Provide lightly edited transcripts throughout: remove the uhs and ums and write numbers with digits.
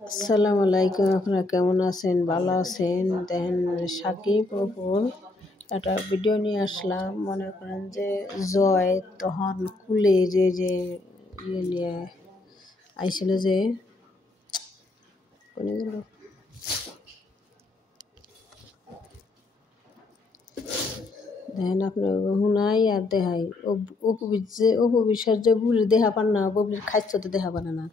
আসসালামু আলাইকুম, আপনারা কেমন আছেন? ভালো আছেন? দেখেন সাকিব অপুর একটা ভিডিও নিয়ে আসলাম। মনে করেন যে জয় তখন কুলে যে যে ইয়ে নিয়ে আইছিল যে কোনে গেল দেখেন আপনার হুনাই আর দেখাই অপু বিশ্বাস যে বুবলি দেখা পান না, বুবলির খাইতে দেখা পারে না।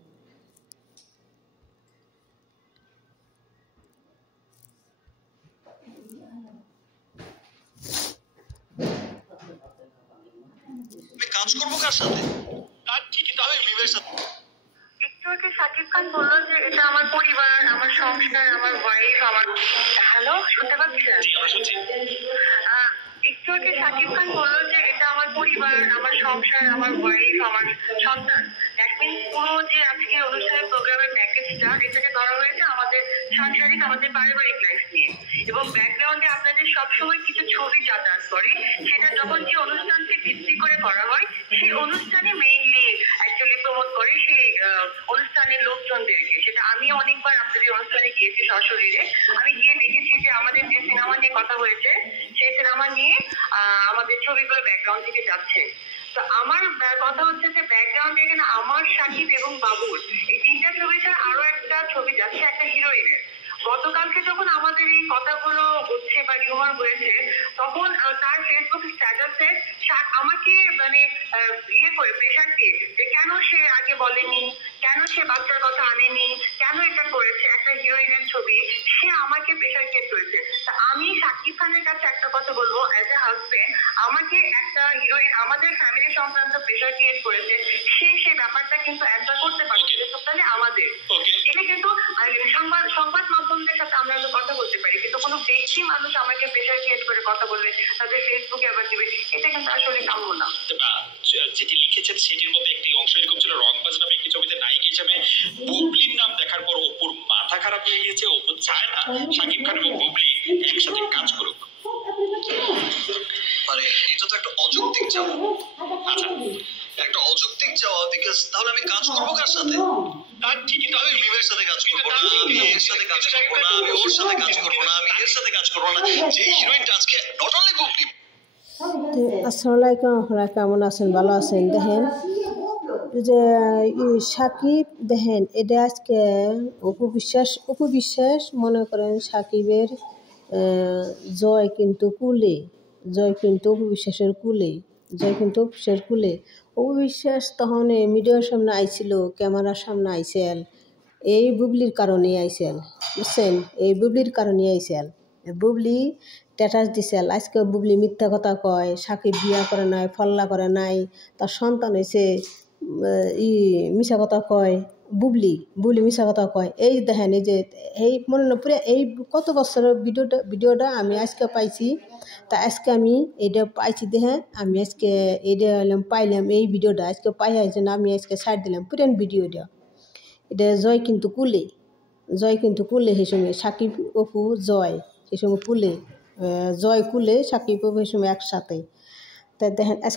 কাজ করবো কার সাথে? ঠিকই তো, আমি মিমের সাথে। একটু আগে শাকিব খান বললো যে এটা আমার পরিবার, আমার সংসার, আমার ওয়াইফ, আমার হ্যালো শুনতে পাচ্ছেন? একটু আগে শাকিব খান বললো যে এটা আমার পরিবার, আমার সংসার, আমার ওয়াইফ, আমার সন্তান। দ্যাট মিনস পুরো যে আজকের অনুষ্ঠানের প্রোগ্রামের প্যাকেজটা এটাকে ধরা হয়েছে আমাদের সাংসারিক, আমাদের পারিবারিক লাইফ নিয়ে। এবং ব্যাকগ্রাউন্ডে আপনাদের সবসময় কিছু ছবি যাতায়াত করে, সেটা যখন যে অনুষ্ঠানকে ভিত্তি করে করা হয় সেই অনুষ্ঠানে মেইনলি অ্যাকচুয়ালি প্রমোট করে সেই অনুষ্ঠানের লোকজনদেরকে। সেটা আমি অনেকবার আপনাদের অনুষ্ঠানে গিয়েছি সশরীরে, আমি গিয়ে দেখেছি যে আমাদের যে সিনেমা নিয়ে কথা হয়েছে সেই সিনেমা নিয়ে আমাদের ছবিগুলো ব্যাকগ্রাউন্ড থেকে যাচ্ছে। তো আমার কথা হচ্ছে যে ব্যাকগ্রাউন্ডে এখানে আমার, সাকিব এবং বাবুর এই তিনটা ছবি ছাড়া আরো একটা ছবি যাচ্ছে একটা হিরোইনের। গতকালকে যখন আমাদের এই কথাগুলো হচ্ছে বা রিউমার হয়েছে তখন তার ফেসবুক স্ট্যাটাসে আমাকে মানে ইয়ে করে প্রেশার দিয়ে যে কেন সে আগে বলেনি, কেন সে বাচ্চার কথা আনেনি, কেন এটা করেছে একটা হিরোইনের ছবি, সে আমাকে প্রেশার ক্রিয়েট করেছে। তা আমি শাকিব খানের কাছে একটা কথা বলবো, অ্যাজ এ হাজবেন্ড আমাকে একটা হিরোইন আমাদের ফ্যামিলি সংক্রান্ত প্রেশার ক্রিয়েট করেছে, সে ব্যাপারটা কিন্তু অ্যান্সার করতে পারছে টোটালি আমাদের। এটা কিন্তু সংবাদ মাধ্যমদের সাথে আমরা তো কথা বলতে পারি, কিন্তু কোনো ব্যক্তি মানুষ আমাকে প্রেশার ক্রিয়েট করে কথা বলবে, তাদের ফেসবুকে আবার দিবে, এটা কিন্তু আসলে কাম্য না। যেটি লিখেছেন সেটির মধ্যে একটি অংশ এরকম ছিল, রংবাজ নামে একটি ছবিতে নায়িকা হিসেবে বুবলির নাম দেখার পর অপুর মাথা খারাপ হয়ে গিয়েছে। অপু চায় না শাকিব খান এবং বুবলি একসাথে কাজ করুক। মানে এটা তো একটা অযৌক্তিক চাওয়া। আচ্ছা, একটা অযৌক্তিক চাওয়া, বিকজ তাহলে আমি কাজ করবো কার সাথে? ঠিকই তো, আমি মিমের সাথে কাজ করবো না, আমি এর সাথে কাজ করবো না, আমি ওর সাথে কাজ করবো না, আমি এর সাথে কাজ করবো না। যে হিরোইনটা আজকে নট অনলি বুবলি। আসসালামু আলাইকুম, আপনারা কেমন আছেন? ভালো আছেন? দেখেন যে সাকিব দেখেন এটা আজকে অপু বিশ্বাস মনে করেন সাকিবের জয় কিন্তু অপু বিশ্বাসের কুলে অপু বিশ্বাস তখন মিডিয়ার সামনে আইছিল, ক্যামেরার সামনে আইসেল এই বুবলির কারণে আইসেল, বুঝছেন? এই বুবলির কারণে আইসেল। বুবলি স্ট্যাটাস দিছিল, আজকে বুবলি মিথ্যা কথা কয়, সাকিব বিয়া করে নাই, ফল্লা করে নাই, তার সন্তান হয়েছে, মিশা কথা কয়, বুবলি মিশা কথা কয়। এই দেখেন এই যে এই মনে না পুরো এই কত বছরের ভিডিওটা আমি আজকে পাইছি। তা আজকে আমি এইটা পাইছি, দেখে আমি আজকে এইটা পাইলাম, এই ভিডিওটা আজকে পাই হয়েছে না, আমি আজকে ছাড় দিলাম পুরান ভিডিওটা। এটা জয় কিন্তু কুলে সেই সময় সাকিব অপু জয় সেই সময় জয় কুলে সাকিব অপু সেই সময় একসাথে। তাই দেখেন আজ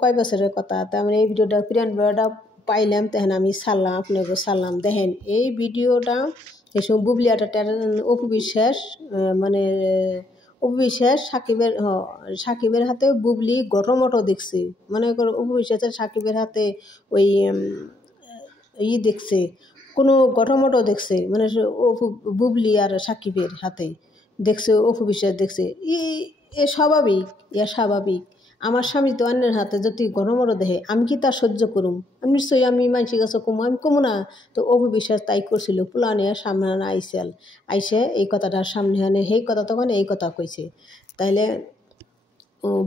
কয় বছরের কথা। তার মানে এই ভিডিওটা পুরান ভিডিওটা পাইলাম, তখন আমি ছাড়লাম, আপনাকে ছাড়লাম। দেখেন এই ভিডিওটা এই সময় বুবলি একটা অপু বিশ্বাস মানে অপু বিশ্বাস সাকিবের হাতে বুবলি গটমটো দেখছে, মনে করো অপু বিশ্বাসের সাকিবের হাতে ওই দেখছে, কোনো গঠমটো দেখছে, মানে বুবলি আর সাকিবের হাতে দেখছে, অপু বিশ্বাস দেখছে। স্বাভাবিক। আমার স্বামী তো অন্যের হাতে যদি গঠমটো দেখে আমি কি তা সহ্য করুম? নিশ্চয়ই আমি মানুষের কাছে আমি কমু না। তো অপু বিশ্বাস তাই করছিল, পুলানে সামনে আইসে এই কথাটা সামনে আনে, সেই কথা তখন এই কথা কইছে। তাইলে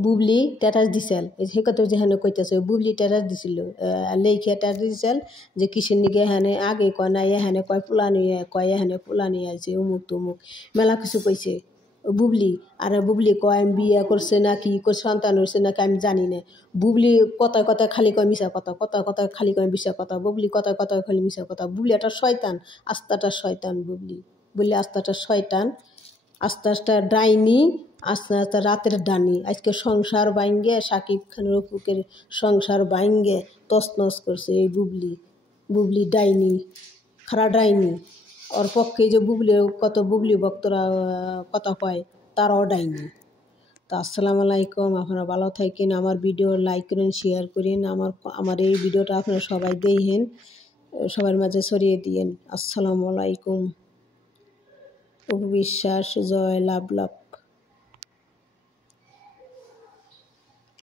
বুবলি স্ট্যাটাস দিছিল, সেই কথা যেখানে কইতেছে বুবলি স্ট্যাটাস দিছিল, লেখে স্ট্যাটাস দিছিল যে কিসের নিগে এখানে আগে কয় না, এখানে কয় পুলানি কয়, এখানে পুলানি আইছে, উমুক তুমুক মেলা কিছু কইছে বুবলি। আর বুবলি কয় আমি বিয়ে করছে না কি সন্তান হয়েছে নাকি আমি জানি না। বুবলি কথায় খালি কয় মিশা কথা, কথায় খালি কয় মিশা কথা, বুবলি কথায় খালি মিশা কথা। বুবলি একটা শয়তান, আস্তাটা শয়তান বুবলি আস্তাটা শয়তান, আস্তে ডাইনি, আস্তে রাতের ডানি। আজকে সংসার ভাঙ্গে সাকিব খানের অপুকে সংসার ভাঙ্গে তছনছ করছে এই বুবলি। বুবলি ডাইনি, খারা ডাইনি। ওর পক্ষে যে কত বুবলি ভক্তরা কথা কয়, তারাও ডাইনি। তো আসসালামু আলাইকুম, আপনারা ভালো থাকেন। আমার ভিডিও লাইক করেন, শেয়ার করেন। আমার এই ভিডিওটা আপনারা সবাই দেখেন, সবার মাঝে ছড়িয়ে দিয়েন। আসসালামু আলাইকুম। অপু বিশ্বাস, জয়, লাভ লাভ।